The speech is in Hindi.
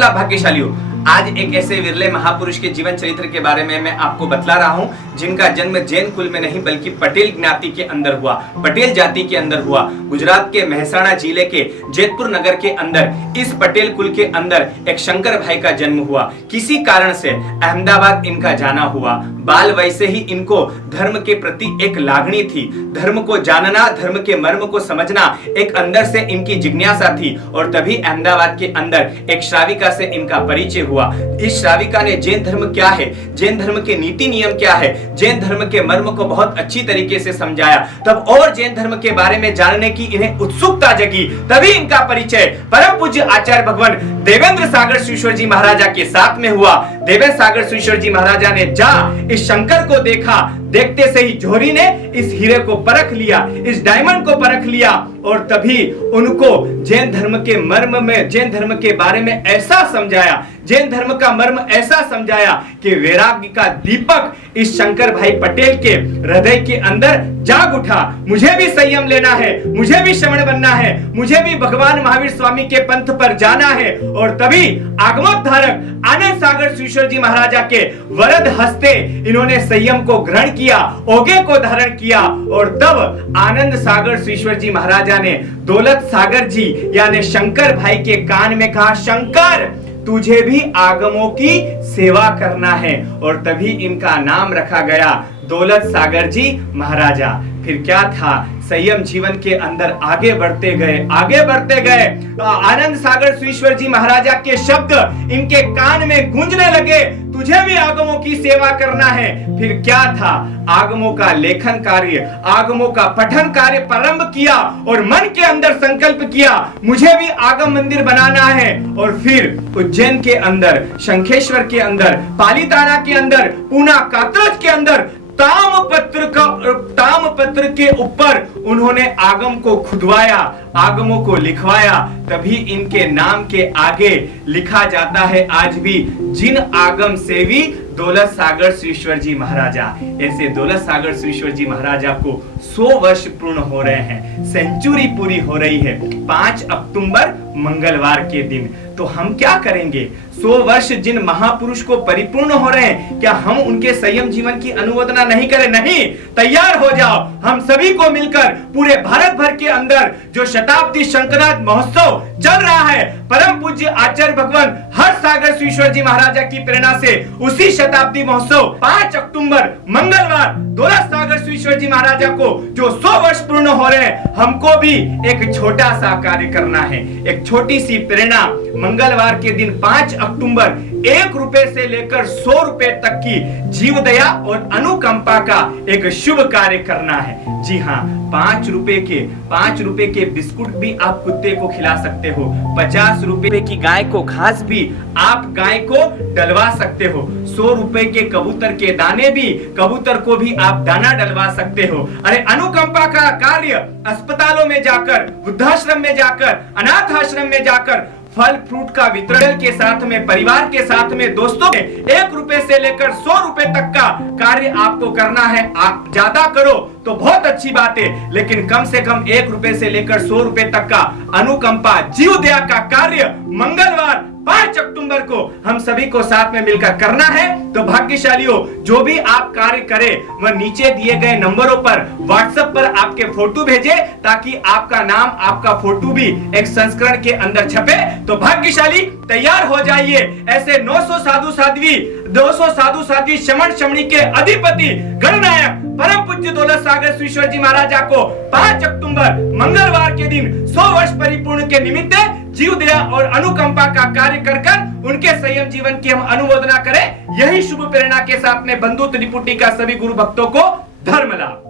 लाभ भाग्यशाली हो। आज एक ऐसे विरले महापुरुष के जीवन चरित्र के बारे में मैं आपको बतला रहा हूं, जिनका जन्म जैन कुल में नहीं बल्कि पटेल ज्ञाति के अंदर हुआ, पटेल जाति के अंदर हुआ। गुजरात के मेहसाणा जिले के जेतपुर नगर के अंदर इस पटेल कुल के अंदर एक शंकर भाई का जन्म हुआ। किसी कारण से अहमदाबाद इनका जाना हुआ। बाल वय से ही इनको धर्म के प्रति एक लागणी थी, धर्म को जानना, धर्म के मर्म को समझना एक अंदर से इनकी जिज्ञासा थी। और तभी अहमदाबाद के अंदर एक श्राविका से इनका परिचय हुआ। इस श्राविका ने जैन धर्म क्या है, जैन धर्म के नीति नियम क्या है, जैन धर्म के मर्म को बहुत अच्छी तरीके से समझाया। तब और जैन धर्म के बारे में जानने की इन्हें उत्सुकता जगी। तभी इनका परिचय परम पूज्य आचार्य भगवान देवेंद्र सागर श्रीश्वर जी महाराजा के साथ में हुआ। देवेंद्र सागर श्रीश्वर जी महाराजा ने इस शंकर को देखा, देखते से ही जोहरी ने इस हीरे को परख लिया, इस डायमंड को परख लिया। और तभी उनको जैन धर्म के मर्म में, जैन धर्म के बारे में ऐसा समझाया, जैन धर्म का मर्म ऐसा समझाया कि वैराग्य का दीपक इस शंकर भाई पटेल के हृदय के अंदर जाग उठा। मुझे भी संयम लेना है, मुझे भी श्रमण बनना है, मुझे भी भगवान महावीर स्वामी के पंथ पर जाना है। और तभी आगमोद्धारक आनंद सागर श्रीश्वर जी महाराजा के वरद हस्ते इन्होंने संयम को ग्रहण किया, ओगे को धारण किया। और तब आनंद सागर श्रीश्वर जी महाराजा ने दौलत सागर जी यानी शंकर भाई के कान में कहा, शंकर तुझे भी आगमों की सेवा करना है। और तभी इनका नाम रखा गया दौलत सागर जी महाराजा। फिर क्या था, संयम जीवन के अंदर आगे बढ़ते गए, आगे बढ़ते गए। आनंद सागर श्रीश्वर जी महाराजा के शब्द इनके कान में गूंजने लगे, तुझे भी आगमों की सेवा करना है। फिर क्या था, आगमों का लेखन कार्य, आगमों का पठन कार्य प्रारंभ किया और मन के अंदर संकल्प किया, मुझे भी आगम मंदिर बनाना है। और फिर उज्जैन के अंदर, शंखेश्वर के अंदर, पालीताना के अंदर, पूना कात्रज के अंदर तामपत्र के ऊपर उन्होंने आगम को खुदवाया, आगमों को लिखवाया। तभी इनके नाम के आगे लिखा जाता है आज भी, जिन आगम सेवी दौलत सागर श्रीश्वर जी महाराजा। ऐसे दौलत सागर श्रीश्वर जी महाराजा को 100 वर्ष पूर्ण हो रहे हैं, सेंचुरी पूरी हो रही है 5 अक्टूबर मंगलवार के दिन। तो हम क्या करेंगे, 100 वर्ष जिन महापुरुष को परिपूर्ण हो रहे हैं, क्या हम उनके संयम जीवन की अनुमोदना नहीं करें? नहीं, तैयार हो जाओ, हम सभी को मिलकर पूरे भारत भर के अंदर जो शताब्दी शंकराचार्य महोत्सव चल रहा है, परम पूज्य आचार्य भगवान हर सागर श्रीश्वर जी महाराजा की प्रेरणा से उसी शताब्दी महोत्सव 5 अक्टूबर मंगलवार दौलत सागर श्रीश्वर जी महाराजा को जो 100 वर्ष पूर्ण हो रहे हैं, हमको भी एक छोटा सा कार्य करना है, एक छोटी सी प्रेरणा। मंगलवार के दिन 5 अक्टूबर 1 रुपए से लेकर 100 रुपए तक की जीवदया और अनुकंपा का एक शुभ कार्य करना है। जी हाँ, 5 रुपए के बिस्कुट भी आप कुत्ते को खिला सकते हो, 50 रुपए की गाय को घास भी आप गाय को डलवा सकते हो, 100 रुपए के कबूतर के दाने भी कबूतर को भी आप दाना डलवा सकते हो। अरे अनुकंपा का कार्य अस्पतालों में जाकर, वृद्धाश्रम में जाकर, अनाथ आश्रम में जाकर फल फ्रूट का वितरण के साथ में, परिवार के साथ में, दोस्तों में 1 रुपए से लेकर 100 रुपए तक का कार्य आपको करना है। आप ज्यादा करो तो बहुत अच्छी बात है, लेकिन कम से कम 1 रुपए से लेकर 100 रुपए तक का अनुकंपा जीवदया का कार्य मंगलवार 5 अक्टूबर को हम सभी को साथ में मिलकर करना है। तो भाग्यशाली हो, जो भी आप कार्य करें वह नीचे दिए गए नंबरों पर व्हाट्सएप पर आपके फोटो भेजे, ताकि आपका नाम, आपका फोटो भी एक संस्करण के अंदर छपे। तो भाग्यशाली तैयार हो जाइए। ऐसे 900 साधु साध्वी, 200 साधु साध्वी, शमण शमणी के अधिपति गणनायक परम पूज्य दौलत सागर श्रीश्वर जी महाराजा को 5 अक्टूबर मंगलवार के दिन 100 वर्ष परिपूर्ण के निमित्त जीवदया और अनुकंपा का कार्य कर उनके संयम जीवन की हम अनुमोदना करें। यही शुभ प्रेरणा के साथ में बंधु त्रिपुटी का सभी गुरु भक्तों को धर्म लाभ।